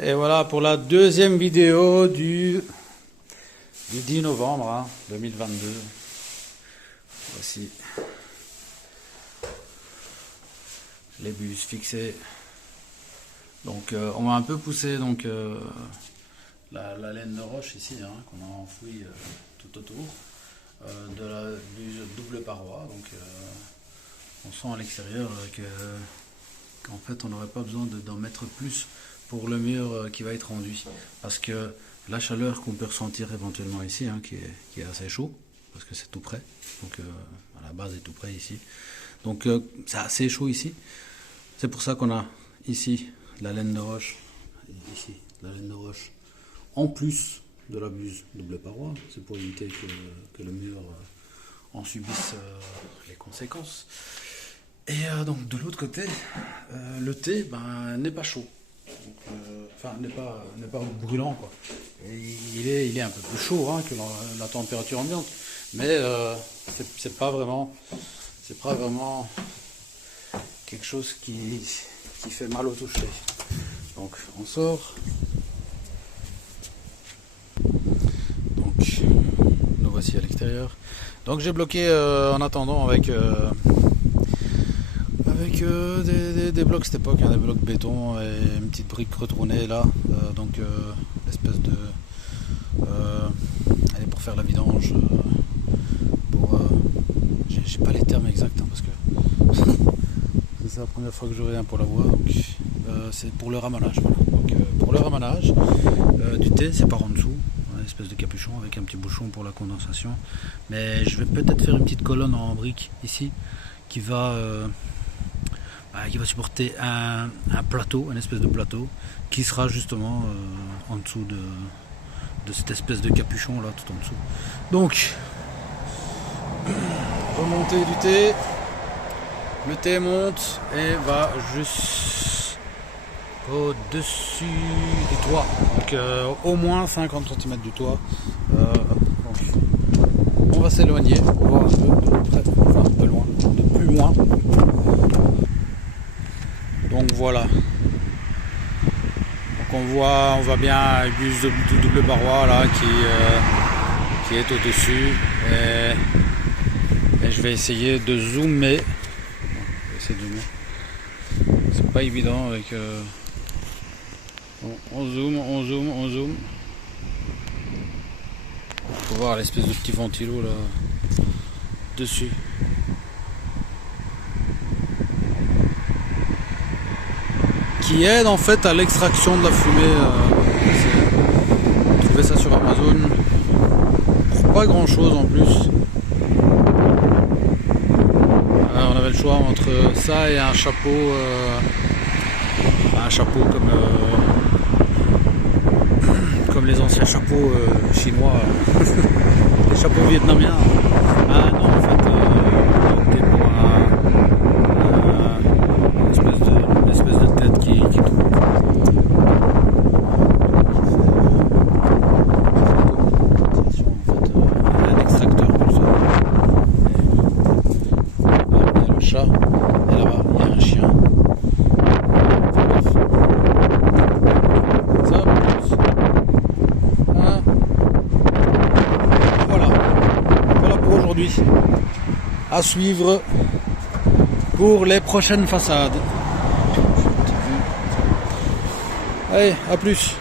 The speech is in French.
Et voilà pour la deuxième vidéo du 10 novembre 2022. Voici les bus fixés. Donc on va un peu pousser donc la laine de roche ici qu'on a enfouie tout autour de la buse double paroi. Donc on sent à l'extérieur qu'en fait on n'aurait pas besoin d'en mettre plus pour le mur qui va être rendu, parce que la chaleur qu'on peut ressentir éventuellement ici qui est assez chaud parce que c'est tout près, donc à la base est tout près ici, donc c'est assez chaud ici. C'est pour ça qu'on a ici la laine de roche, ici la laine de roche en plus de la buse double paroi. C'est pour éviter que le mur en subisse les conséquences. Et donc de l'autre côté, le thé n'est pas chaud, enfin n'est pas brûlant quoi. Et il est un peu plus chaud que la température ambiante, mais c'est pas vraiment quelque chose qui fait mal au toucher. Donc on sort. Donc nous voici à l'extérieur. Donc j'ai bloqué en attendant avec des blocs cette époque, des blocs béton et une petite brique retournée là, donc l'espèce de pour faire la vidange, j'ai pas les termes exacts parce que c'est la première fois que je reviens pour la voie, donc c'est pour le ramanage, voilà. Donc pour le ramanage du thé, c'est par en dessous, une espèce de capuchon avec un petit bouchon pour la condensation, mais je vais peut-être faire une petite colonne en brique ici qui va supporter un plateau, une espèce de plateau qui sera justement en dessous de cette espèce de capuchon là, tout en dessous. Donc remontée du thé, le thé monte et va juste au-dessus du toit, donc au moins 50 cm du toit. Donc, on va s'éloigner pour voir un peu de près, enfin de loin, de plus loin. Donc voilà. Donc on voit bien une buse de double paroi là qui est au-dessus. Et je vais essayer de zoomer. C'est pas évident avec. On zoome. Faut voir l'espèce de petit ventilo là dessus. Qui aide en fait à l'extraction de la fumée. J'ai trouvé ça sur Amazon pour pas grand chose en plus. On avait le choix entre ça et un chapeau comme les anciens chapeaux chinois, les chapeaux vietnamiens. Ah non, en fait opté pour une espèce de tête qui tourne. Un extracteur pour ça. Il y a le chat, et là-bas il y a un chien. Ça, voilà pour aujourd'hui. À suivre pour les prochaines façades. Allez, à plus.